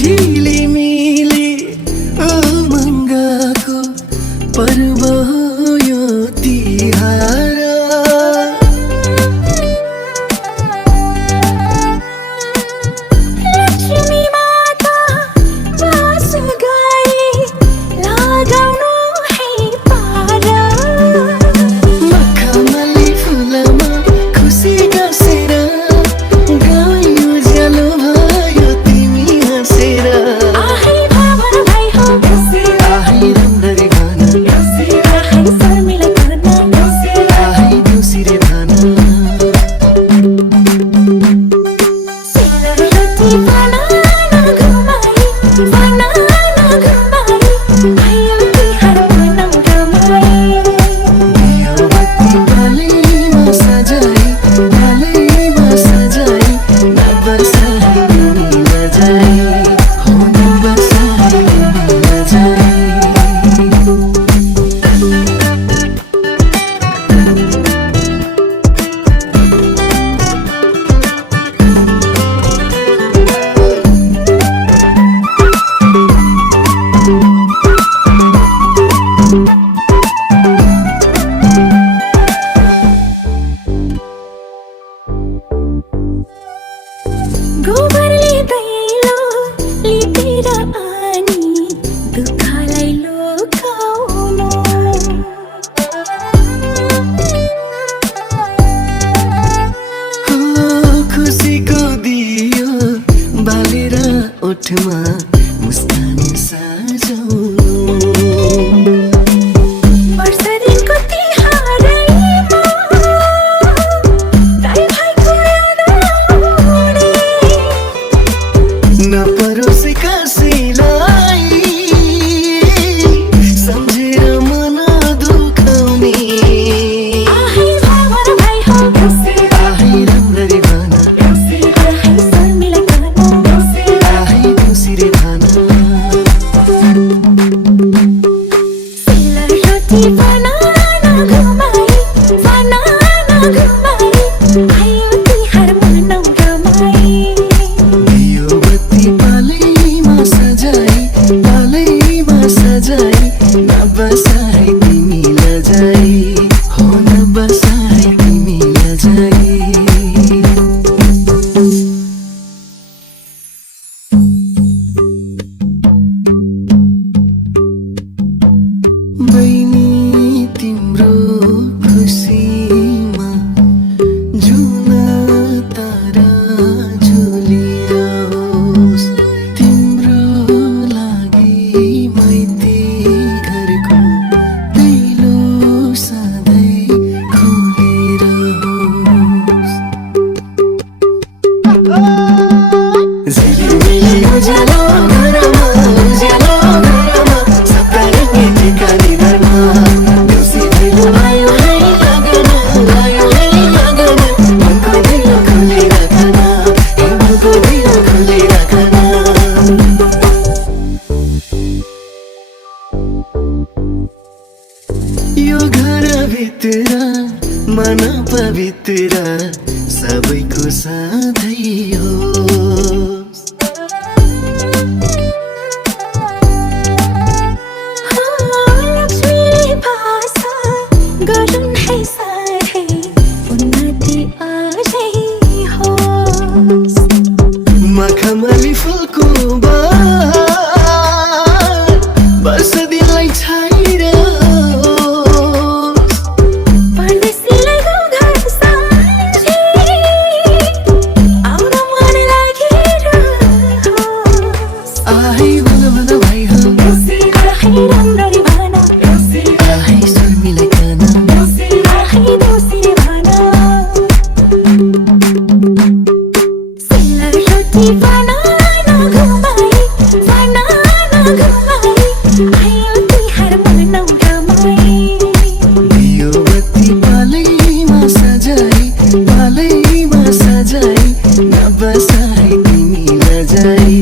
झिलिमिली उमङ्गको पर्व हो यो तिहार। लक्ष्मी माता बास गए लगाउनु है पार। मखमली फुलमा खुसी गाँसेर गाई उज्यालो भयो तिमी हाँसेर। आहै भावर भाइ हो आहै राम्ररी भन आहै शर्मिला गर्न आहै देउसिरे भन। सेलरोटी बनाना घुमाई बनाना घुमाई आयो तिहार मनाउँ रमाई। दियो बत्ती डालैमा सजाई डालैमा सजाई नबसाई तिमी नजाई हो नबसाई तिमी नजाई। गोबरले दैलो लिपेर आनी दुःखलाई लुकाउनु। खुसीको दियो बालेर ओठमा मुस्कान सजाउनु। वर्ष दिनको तिहारैमा दाइ भाइको याद आउने। नपरोस् कसैलाई सम्झेर मन दुखाउने। आहै भावर भाइ हो आहै राम्ररी भन आहै शर्मिला गर्न आहै देउसिरे भन। सेलरोटी बनाना घुमाई बनाना घुमाई आयो तिहार मनाउँ रमाई। दियो बत्ती पालैमा सजाई नबसाई तिमी लजाई हो नबसाई तिमी लजाई। बहिनी तिम्रो खुसीमा जुन तारा झुलिरहोस्। तिम्रो लागि माइती घरको दैलो सधैँ खुलिरहोस्। झिलिमिली उज्यालो घरमा सप्तरङ्गी टिका निधारमा देउसी भैलो आयो है लगन आयो है लगन। मनको दिल खुलिराखन मनको दिल खुलिराखन। यो घरभित्र मन पवित्र सबैको सधैँ होस्। लक्ष्मीले भाषा गरून् है साथै उन्नति अझै होस्। मखमली फुलको बहार वर्ष दिनलाई छाइरहोस्। परदेशीलाई गाउँघर सम्झी आउन मन लागिरहोस्। आहै भन भन भाइ हो आहै राम्ररी भन आहै शर्मिला गर्न आहै देउसिरे भन। सेलरोटी बनाना घुमाई आयो तिहार मनाउँ रमाई। दियो बत्ती पालैमा सजाई नबसाई तिमी लजाई